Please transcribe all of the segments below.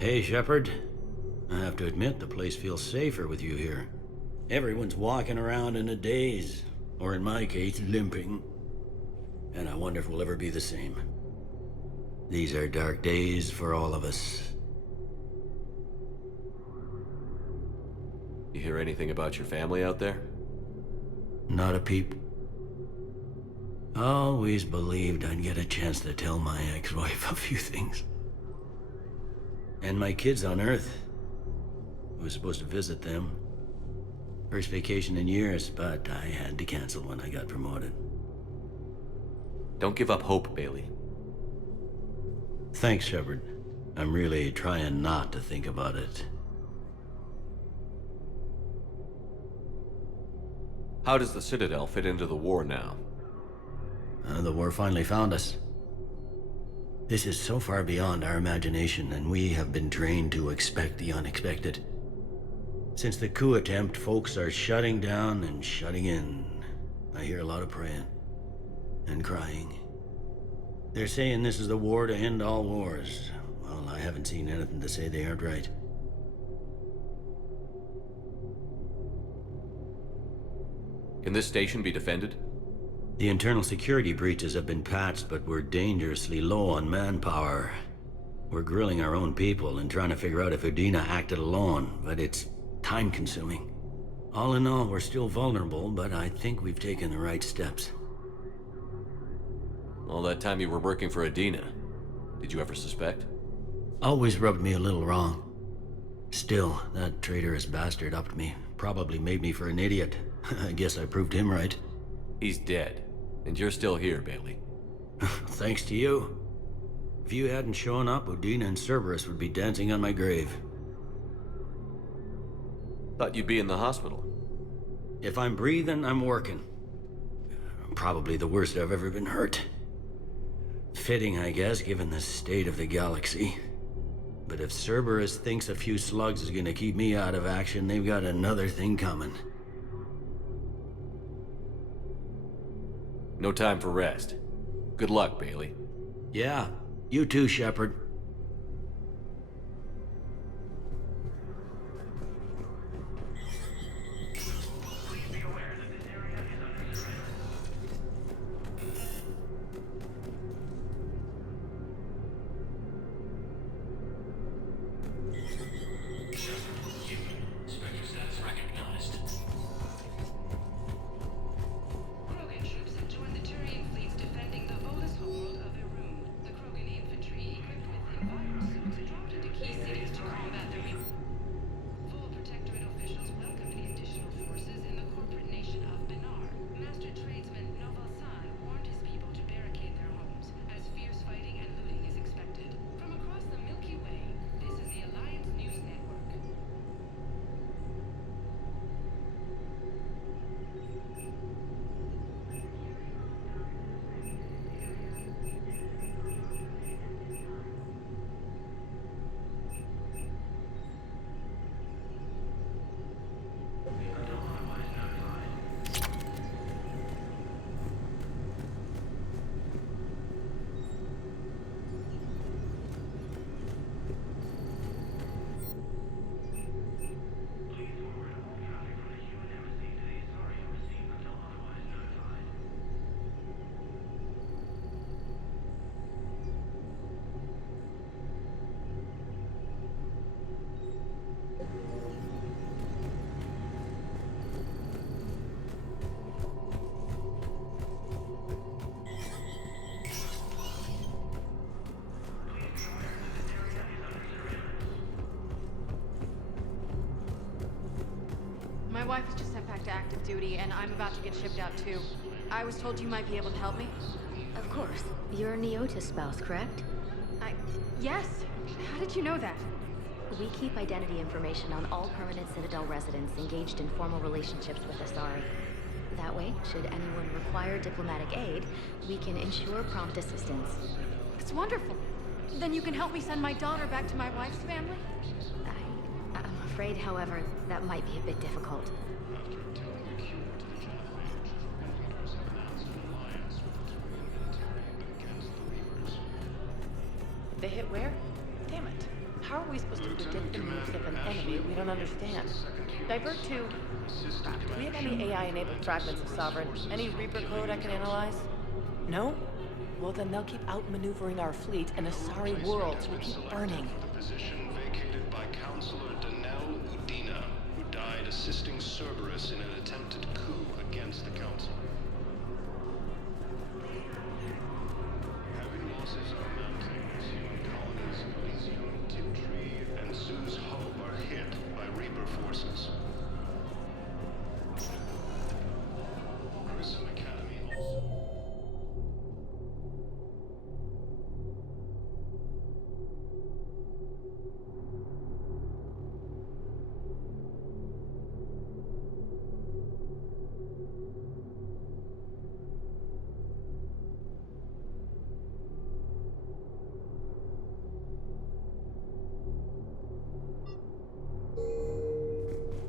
Hey, Shepard. I have to admit, the place feels safer with you here. Everyone's walking around in a daze, or in my case, limping. And I wonder if we'll ever be the same. These are dark days for all of us. You hear anything about your family out there? Not a peep. Always believed I'd get a chance to tell my ex-wife a few things. And my kids on Earth. I was supposed to visit them. First vacation in years, but I had to cancel when I got promoted. Don't give up hope, Bailey. Thanks, Shepard. I'm really trying not to think about it. How does the Citadel fit into the war now? The war finally found us. This is so far beyond our imagination, and we have been trained to expect the unexpected. Since the coup attempt, folks are shutting down and shutting in. I hear a lot of praying and crying. They're saying this is the war to end all wars. Well, I haven't seen anything to say they aren't right. Can this station be defended? The internal security breaches have been patched, but we're dangerously low on manpower. We're grilling our own people and trying to figure out if Udina acted alone, but it's time-consuming. All in all, we're still vulnerable, but I think we've taken the right steps. All that time you were working for Udina, did you ever suspect? Always rubbed me a little wrong. Still, that traitorous bastard upped me. Probably made me for an idiot. I guess I proved him right. He's dead, and you're still here, Bailey. Thanks to you. If you hadn't shown up, Udina and Cerberus would be dancing on my grave. Thought you'd be in the hospital. If I'm breathing, I'm working. Probably the worst I've ever been hurt. Fitting, I guess, given the state of the galaxy. But if Cerberus thinks a few slugs is gonna keep me out of action, they've got another thing coming. No time for rest. Good luck, Bailey. Yeah, you too, Shepard. My wife was just sent back to active duty, and I'm about to get shipped out too. I was told you might be able to help me. Of course. You're Neota's spouse, correct? Yes. How did you know that? We keep identity information on all permanent Citadel residents engaged in formal relationships with Asari. That way, should anyone require diplomatic aid, we can ensure prompt assistance. It's wonderful. Then you can help me send my daughter back to my wife's family? I'm afraid, however, that might be a bit difficult. They hit where? Damn it. How are we supposed to predict the moves of an enemy we don't understand? Divert to... Crap, do we have any AI-enabled fragments of Sovereign? Any Reaper code I can analyze? No? Well, then they'll keep outmaneuvering our fleet, and Asari worlds will keep burning. The position vacated by Counselor Danelle Udina, who died assisting Cerberus in an attempted coup against the Council. Heavy losses are mounting as human colonies of Elysium, Tiptree, and Sue's Hope are hit by Reaper forces. Grissom Academy also.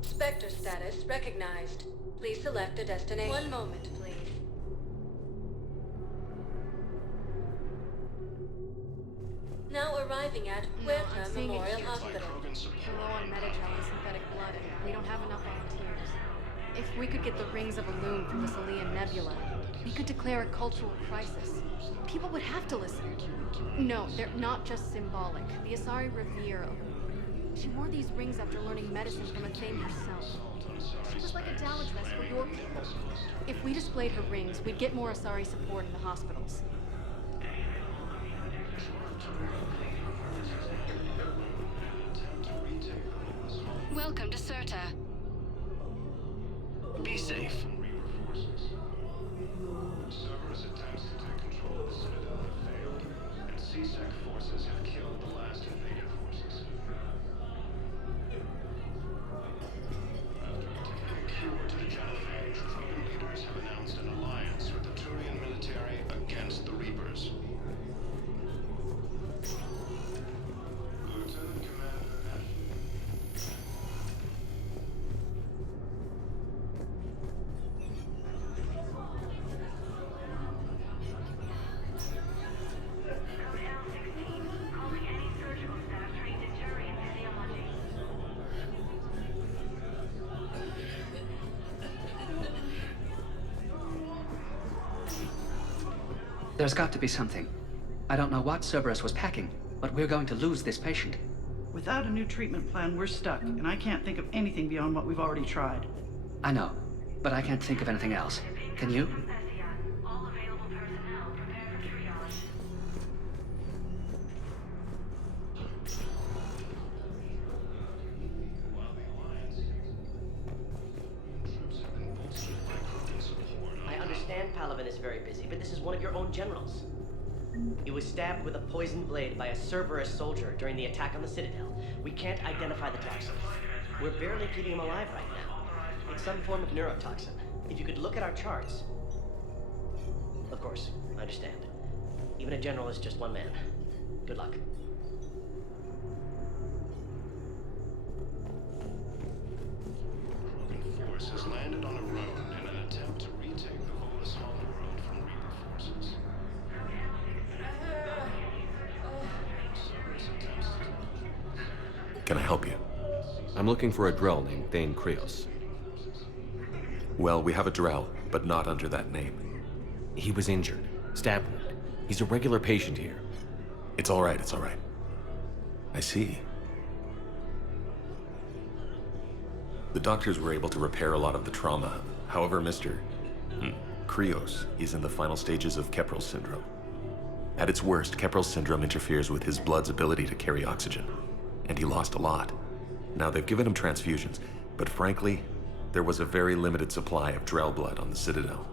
Spectre status recognized. Please select a destination. One moment, please. Now arriving at Huerta I'm seeing it Memorial here. Hospital. We're low on Medi-gel and synthetic blood, and we don't have enough volunteers. If we could get the rings of Elune from this Alien Nebula, we could declare a cultural crisis. People would have to listen. No, they're not just symbolic. The Asari revere Elune. She wore these rings after learning medicine from a Thane herself. She was like a dowage vest for your people. If we displayed her rings, we'd get more Asari support in the hospitals. Welcome to Serta. Be safe. Cerberus attempts to take control of the Citadel have failed, and CSEC forces have killed the last invaded forces. After obtaining a cure to the genophage, Krogan leaders have announced an alliance with the Turian military against the Reapers. Lieutenant Commander Ashley. There's got to be something. I don't know what Cerberus was packing, but we're going to lose this patient. Without a new treatment plan, we're stuck, and I can't think of anything beyond what we've already tried. I know, but I can't think of anything else. Can you? All available personnel prepare for triage. While the alliance troops have been bolstered by Krogan support. I understand Palaven is very busy, but this is one of your own generals. He was stabbed with a poisoned blade by a Cerberus soldier during the attack on the Citadel. We can't identify the toxin. We're barely keeping him alive right now. It's some form of neurotoxin. If you could look at our charts... Of course, I understand. Even a general is just one man. Good luck. Krogan force has landed on a road in an attempt to retake the Volus homeworld from Reaper forces. Cerberus attempts to... Can I help you? I'm looking for a Drell named Thane Krios. Well, we have a Drell, but not under that name. He was injured. Stab wound. He's a regular patient here. It's all right, it's all right. I see. The doctors were able to repair a lot of the trauma. However, Mr. Krios is in the final stages of Keprel's syndrome. At its worst, Keprel's syndrome interferes with his blood's ability to carry oxygen, and he lost a lot. Now, they've given him transfusions, but frankly, there was a very limited supply of Drell blood on the Citadel.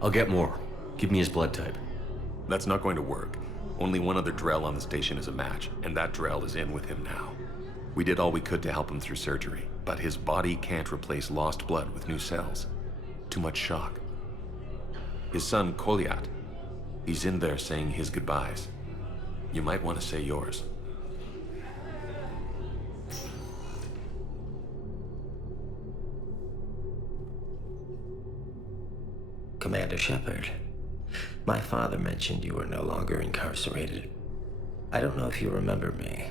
I'll get more. Give me his blood type. That's not going to work. Only one other Drell on the station is a match, and that Drell is in with him now. We did all we could to help him through surgery, but his body can't replace lost blood with new cells. Too much shock. His son, Koliat, he's in there saying his goodbyes. You might want to say yours. Commander Shepard, my father mentioned you were no longer incarcerated. I don't know if you remember me.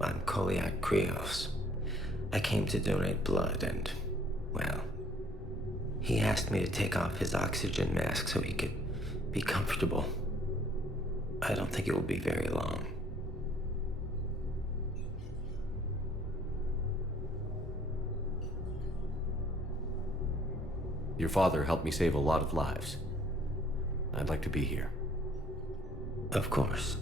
I'm Koliak Krios. I came to donate blood and, well, he asked me to take off his oxygen mask so he could be comfortable. I don't think it will be very long. Your father helped me save a lot of lives. I'd like to be here. Of course.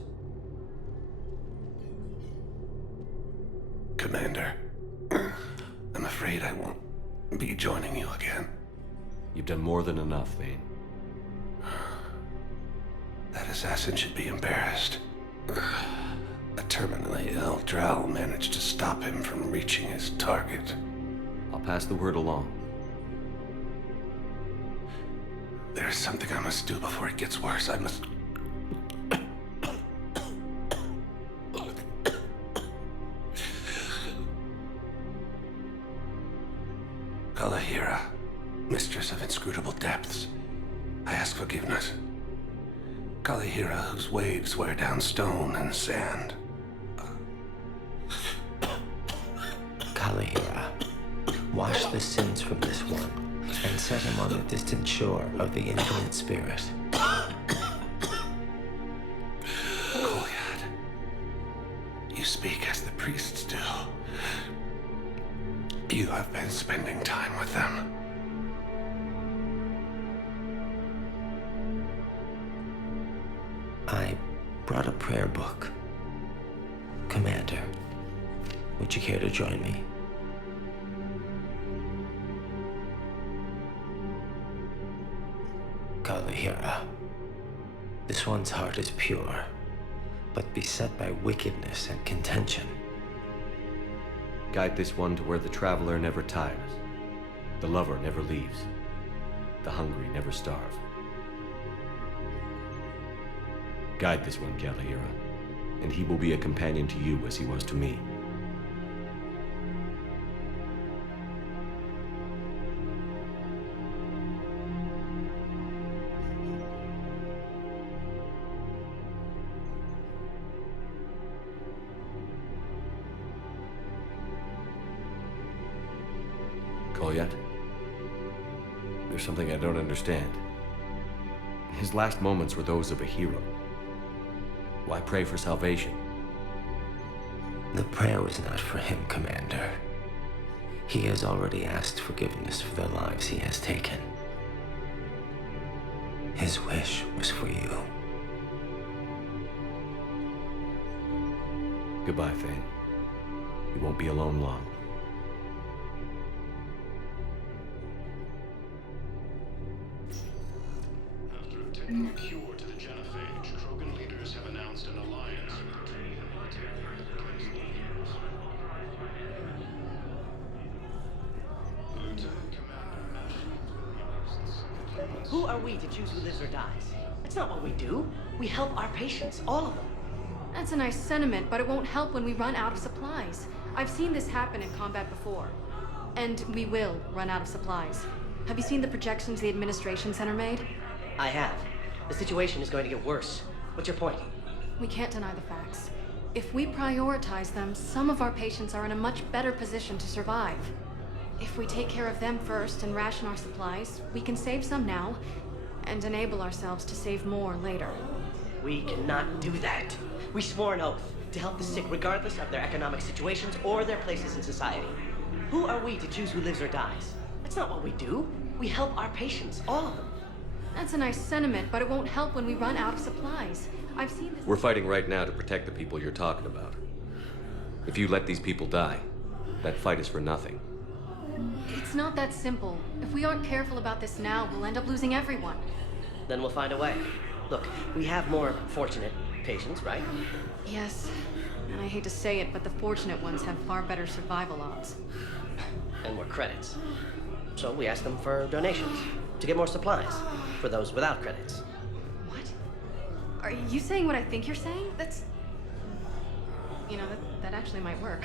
Commander, I'm afraid I won't be joining you again. You've done more than enough, Thane. That assassin should be embarrassed. A terminally ill Drow managed to stop him from reaching his target. I'll pass the word along. There's something I must do before it gets worse. I must... Kalahira, mistress of inscrutable depths, I ask forgiveness. Kalahira, whose waves wear down stone and sand. Kalahira, wash the sins from this one and set him on the distant shore of the infinite spirit. Kolyad, you speak as the priests do. You have been spending time with them. I brought a prayer book. Commander, would you care to join me? Kalahira, this one's heart is pure, but beset by wickedness and contention. Guide this one to where the traveler never tires, the lover never leaves, the hungry never starve. Guide this one, Kalahira, and he will be a companion to you as he was to me. Kolyat? There's something I don't understand. His last moments were those of a hero. Why pray for salvation? The prayer was not for him, Commander. He has already asked forgiveness for the lives he has taken. His wish was for you. Goodbye, Thane. You won't be alone long. After obtaining a cure to the genophage, Krogan leaders have announced an alliance with the Turian military against the Lieutenant Commander Ashley. Who are we to choose who lives or dies? That's not what we do. We help our patients, all of them. That's a nice sentiment, but it won't help when we run out of supplies. I've seen this happen in combat before. And we will run out of supplies. Have you seen the projections the administration center made? I have. The situation is going to get worse. What's your point? We can't deny the facts. If we prioritize them, some of our patients are in a much better position to survive. If we take care of them first and ration our supplies, we can save some now and enable ourselves to save more later. We cannot do that. We swore an oath to help the sick regardless of their economic situations or their places in society. Who are we to choose who lives or dies? That's not what we do. We help our patients, all of them. That's a nice sentiment, but it won't help when we run out of supplies. I've seen this. We're fighting right now to protect the people you're talking about. If you let these people die, that fight is for nothing. It's not that simple. If we aren't careful about this now, we'll end up losing everyone. Then we'll find a way. Look, we have more fortunate patients, right? Yes. And I hate to say it, but the fortunate ones have far better survival odds. And more credits. So we ask them for donations to get more supplies for those without credits. What? Are you saying what I think you're saying? That's... You know, that actually might work.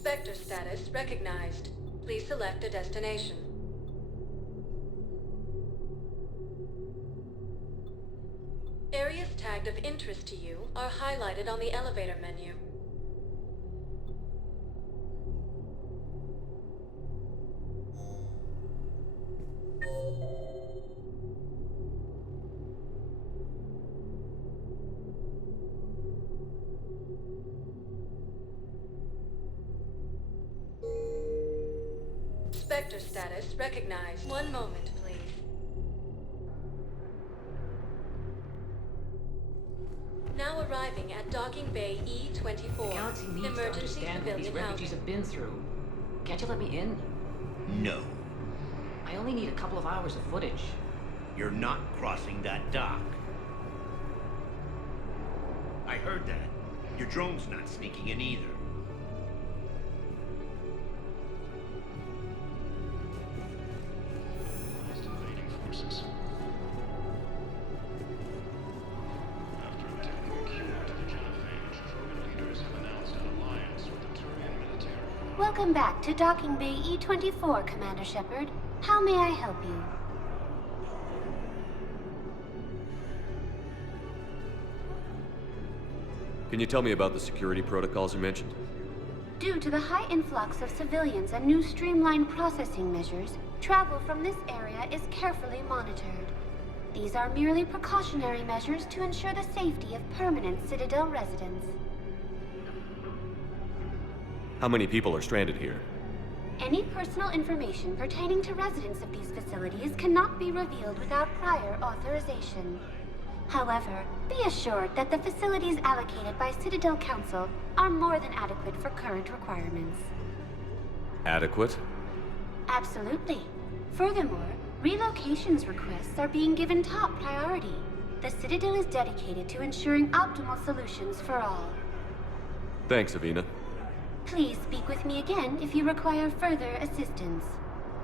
Spectre status recognized. Please select a destination. Areas tagged of interest to you are highlighted on the elevator menu. Spectre status recognized. One moment, please. Now arriving at Docking Bay E-24. Galaxy needs to Emergency understand what these civilian refugees housing. have been through. Can't you let me in? No, I only need a couple of hours of footage. you're not crossing that dock. I heard that. Your drone's not sneaking in either. Invading forces. After obtaining a cure to the genophage, Krogan leaders have announced an alliance with the Turian military. Welcome back to Docking Bay E-24, Commander Shepard. How may I help you? Can you tell me about the security protocols you mentioned? Due to the high influx of civilians and new streamlined processing measures, travel from this area is carefully monitored. These are merely precautionary measures to ensure the safety of permanent Citadel residents. How many people are stranded here? Any personal information pertaining to residents of these facilities cannot be revealed without prior authorization. However, be assured that the facilities allocated by Citadel Council are more than adequate for current requirements. Adequate? Absolutely. Furthermore, relocations requests are being given top priority. The Citadel is dedicated to ensuring optimal solutions for all. Thanks, Avina. Please speak with me again if you require further assistance.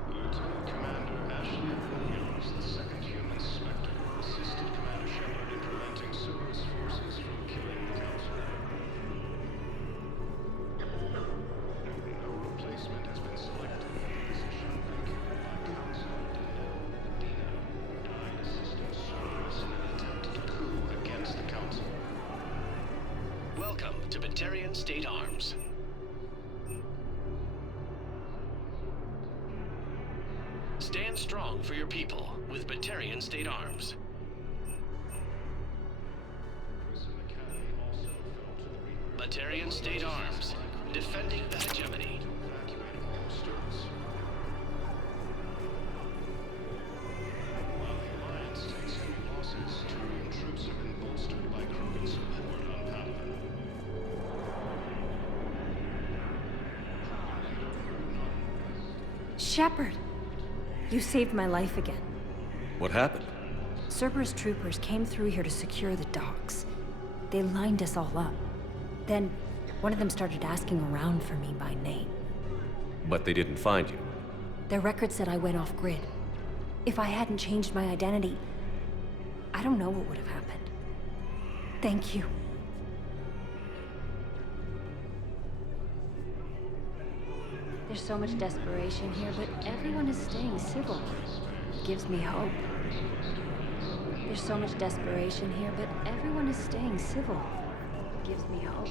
Lieutenant Commander Ashley Williams, the second human Spectre, assisted Commander Shepard in preventing Cerberus forces from killing the Council. No replacement has been selected for the position vacated by Council Dina, who died assisting Cerberus in an attempted coup against the Council. Welcome to Batarian State Arms. Stand strong for your people with Batarian State Arms. Batarian State Arms, defending the hegemony. Evacuating all stores. While the Alliance takes heavy losses, Turian troops have been bolstered by Krogan support on Palaven. Shepard! You saved my life again. What happened? Cerberus troopers came through here to secure the docks. They lined us all up. Then, one of them started asking around for me by name. But they didn't find you. Their record said I went off-grid. If I hadn't changed my identity, I don't know what would have happened. Thank you. There's so much desperation here, but everyone is staying civil. It gives me hope. There's so much desperation here, but everyone is staying civil. It gives me hope.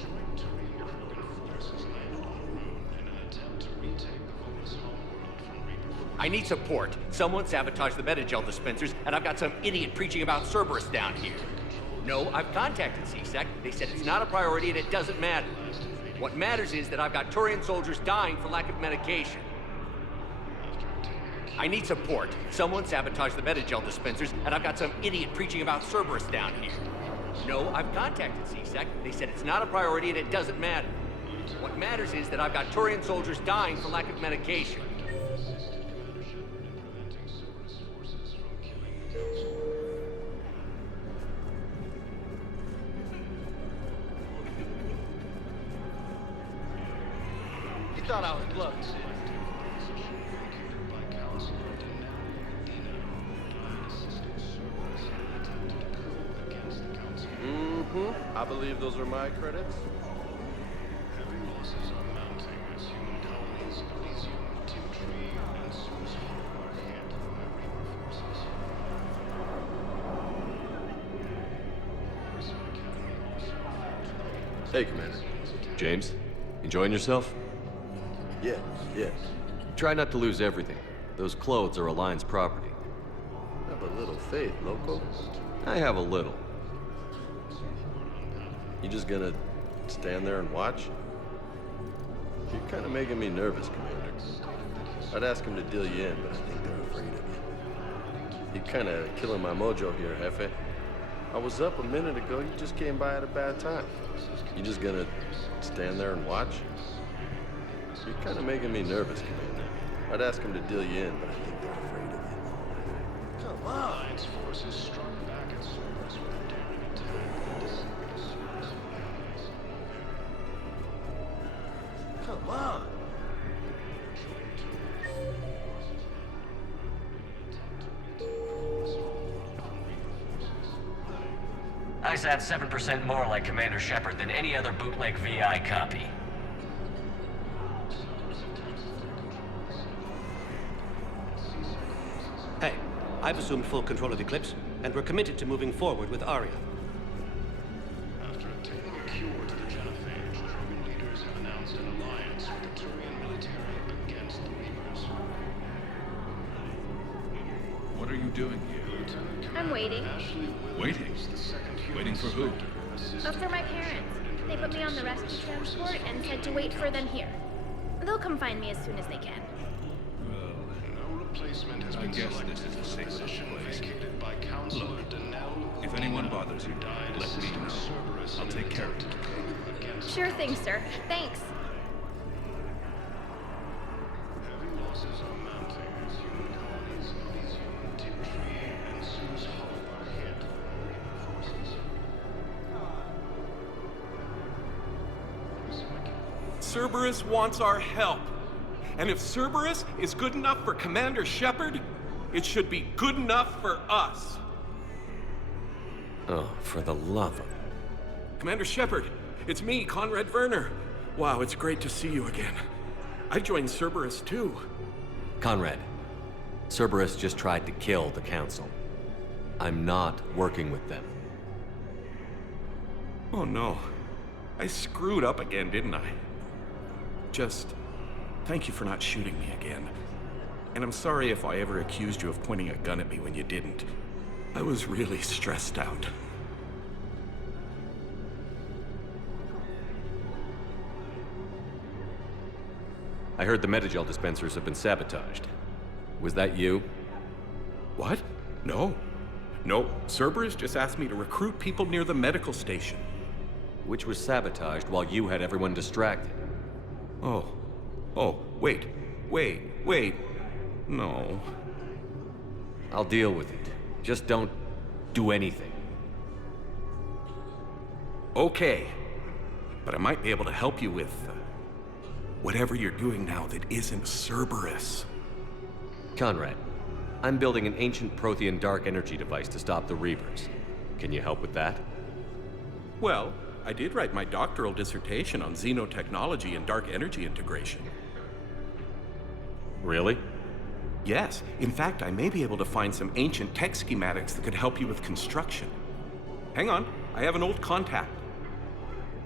I need support. Someone sabotaged the Metagel dispensers, and I've got some idiot preaching about Cerberus down here. No, I've contacted CSEC. They said it's not a priority and it doesn't matter. What matters is that I've got Turian soldiers dying for lack of medication. I need support. Someone sabotaged the Metagel dispensers, and I've got some idiot preaching about Cerberus down here. No, I've contacted CSEC. They said it's not a priority and it doesn't matter. What matters is that I've got Turian soldiers dying for lack of medication. You thought I was close. Mm-hmm. I believe those are my credits. Heavy losses are mounting as human Hey, Commander. James, enjoying yourself? Yes, yes. Try not to lose everything. Those clothes are Alliance property. Have a little faith, loco. I have a little. You just gonna stand there and watch? You're kind of making me nervous, Commander. I'd ask them to deal you in, but I think they're afraid of you. You're kind of killing my mojo here, Jefe. I was up a minute ago. You just came by at a bad time. You just gonna stand there and watch? You're kind of making me nervous, Commander. I'd ask them to deal you in, but I think they're afraid of you. Come on! Alliance forces struck back at Cerberus with a daring attack. Come on! I sat 7% more like Commander Shepard than any other bootleg VI copy. Hey, I've assumed full control of Eclipse, and we're committed to moving forward with Aria. After obtaining a cure to the genophage, Krogan leaders have announced an alliance with the Turian military against the Reapers. What are you doing here? I'm waiting. Waiting? Waiting for who? For my parents. They put me on the rescue transport and said to wait for them here. They'll come find me as soon as they can. No replacement has been selected this is a for the safe position place. vacated by Counselor Danelle. If anyone bothers you, let me know. I'll take care of it. Sure thing, sir. Thanks. Heavy losses are mounting as human colonies of Elysium, Tiptree, and Sue's Hollow are hit by Reaper forces. Cerberus wants our help. And if Cerberus is good enough for Commander Shepard, it should be good enough for us. Oh, for the love of... Commander Shepard, it's me, Conrad Werner. Wow, it's great to see you again. I joined Cerberus too. Conrad, Cerberus just tried to kill the Council. I'm not working with them. Oh no. I screwed up again, didn't I? Just thank you for not shooting me again. And I'm sorry if I ever accused you of pointing a gun at me when you didn't. I was really stressed out. I heard the Metagel dispensers have been sabotaged. Was that you? What? No. No, Cerberus just asked me to recruit people near the medical station. Which was sabotaged while you had everyone distracted. Oh, wait. No. I'll deal with it. Just don't do anything. Okay. But I might be able to help you with whatever you're doing now that isn't Cerberus. Conrad, I'm building an ancient Prothean dark energy device to stop the Reapers. Can you help with that? Well, I did write my doctoral dissertation on xenotechnology and dark energy integration. Really? Yes. In fact, I may be able to find some ancient tech schematics that could help you with construction. Hang on, I have an old contact.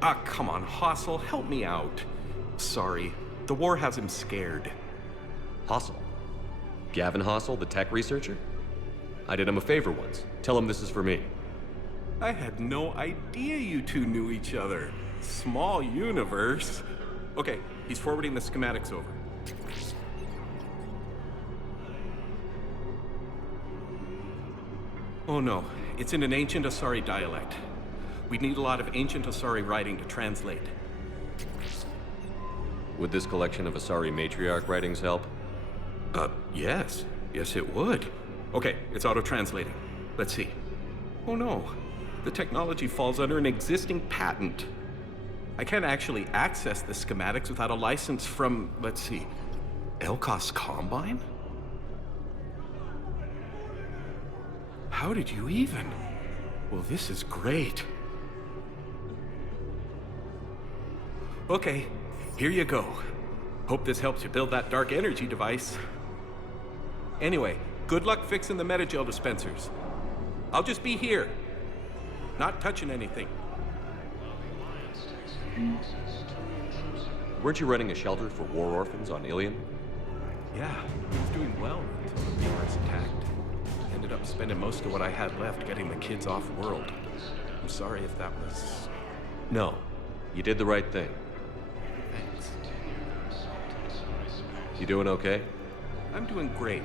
Ah, come on, Hossel, help me out. Sorry, the war has him scared. Hossel? Gavin Hossel, the tech researcher? I did him a favor once. Tell him this is for me. I had no idea you two knew each other. Small universe. Okay, he's forwarding the schematics over. Oh no, it's in an ancient Asari dialect. We'd need a lot of ancient Asari writing to translate. Would this collection of Asari matriarch writings help? Yes. Yes, it would. Okay, it's auto-translating. Let's see. Oh no, the technology falls under an existing patent. I can't actually access the schematics without a license from, let's see, Elkos Combine? How did you even? Well, this is great. Okay, here you go. Hope this helps you build that dark energy device. Anyway, good luck fixing the Metagel dispensers. I'll just be here. Not touching anything. While the Alliance takes Weren't you running a shelter for war orphans on Ilion? Yeah, he was doing well until the Beavers attacked. Ended up spending most of what I had left getting the kids off-world. I'm sorry if that was... No, you did the right thing. Thanks. You doing okay? I'm doing great.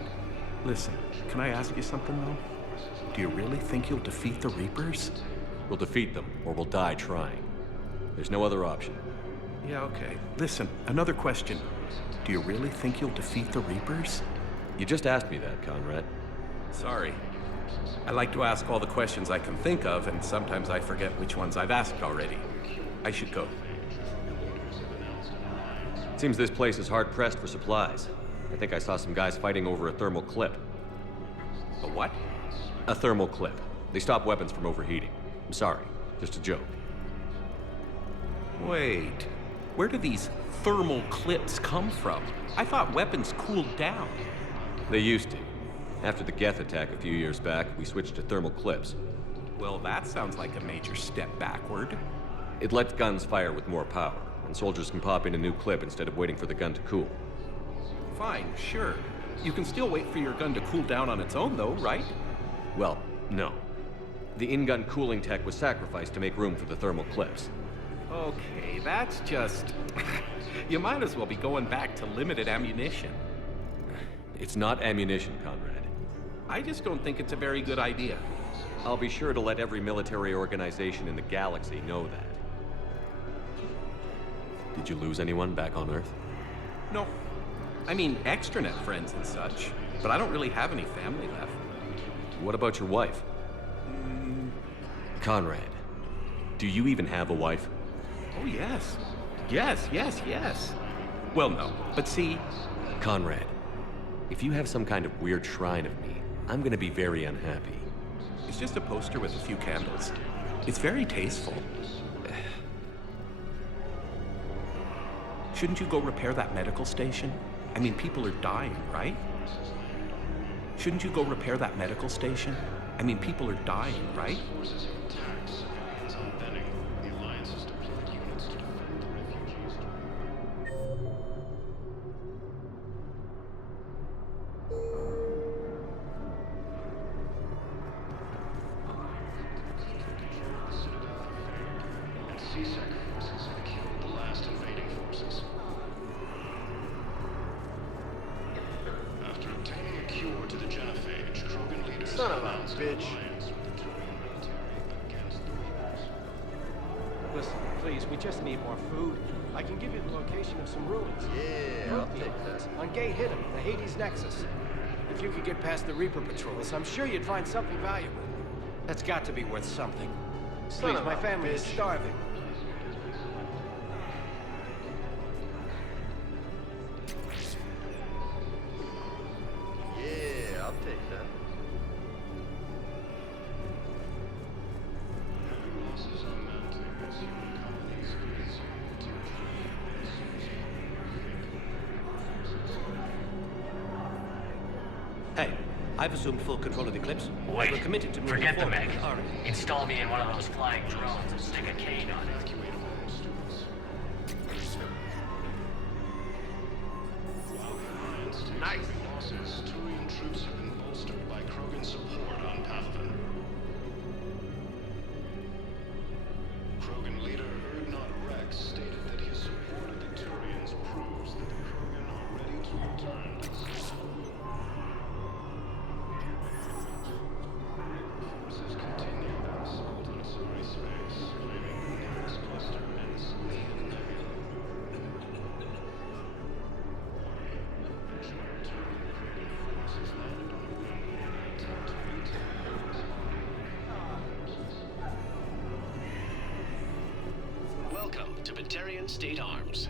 Listen, can I ask you something, though? Do you really think you'll defeat the Reapers? We'll defeat them, or we'll die trying. There's no other option. Yeah, okay. Listen, another question. Do you really think you'll defeat the Reapers? You just asked me that, Conrad. Sorry. I like to ask all the questions I can think of, and sometimes I forget which ones I've asked already. I should go. Seems this place is hard-pressed for supplies. I think I saw some guys fighting over a thermal clip. A what? A thermal clip. They stop weapons from overheating. I'm sorry, just a joke. Wait, where do these thermal clips come from? I thought weapons cooled down. They used to. After the Geth attack a few years back, we switched to thermal clips. Well, that sounds like a major step backward. It lets guns fire with more power, and soldiers can pop in a new clip instead of waiting for the gun to cool. Fine, sure. You can still wait for your gun to cool down on its own, though, right? Well, no. The in-gun cooling tech was sacrificed to make room for the thermal clips. Okay, that's just... You might as well be going back to limited ammunition. It's not ammunition, Conrad. I just don't think it's a very good idea. I'll be sure to let every military organization in the galaxy know that. Did you lose anyone back on Earth? No. I mean, extranet friends and such, but I don't really have any family left. What about your wife? Conrad, do you even have a wife? Oh, yes. Yes. Well, no, but see... Conrad, if you have some kind of weird shrine of me, I'm gonna be very unhappy. It's just a poster with a few candles. It's very tasteful. Shouldn't you go repair that medical station? I mean, people are dying, right? Shouldn't you go repair that medical station? I mean, people are dying, right? Son of a bitch. Listen, please, we just need more food. I can give you the location of some ruins. Yeah, I'll take that. On Gate Hidden, the Hades Nexus. If you could get past the Reaper patrols, I'm sure you'd find something valuable. That's got to be worth something. Please, my family is starving. Yeah, I'll take that. Hey, I've assumed full control of the Eclipse. Wait, We're committed to moving forget the forward. mech. All right. Install me in one of those flying drones and stick a cane on it. Nice. Losses. Turian troops have been bolstered by Krogan support on Palaven. Krogan leader Erdnot Rex stated that his support of the Turians proves that the Krogan are ready to return to the forces continue their assault on Asari space, claiming the Nexus cluster and Salian Nebula. Welcome to Batarian State Arms.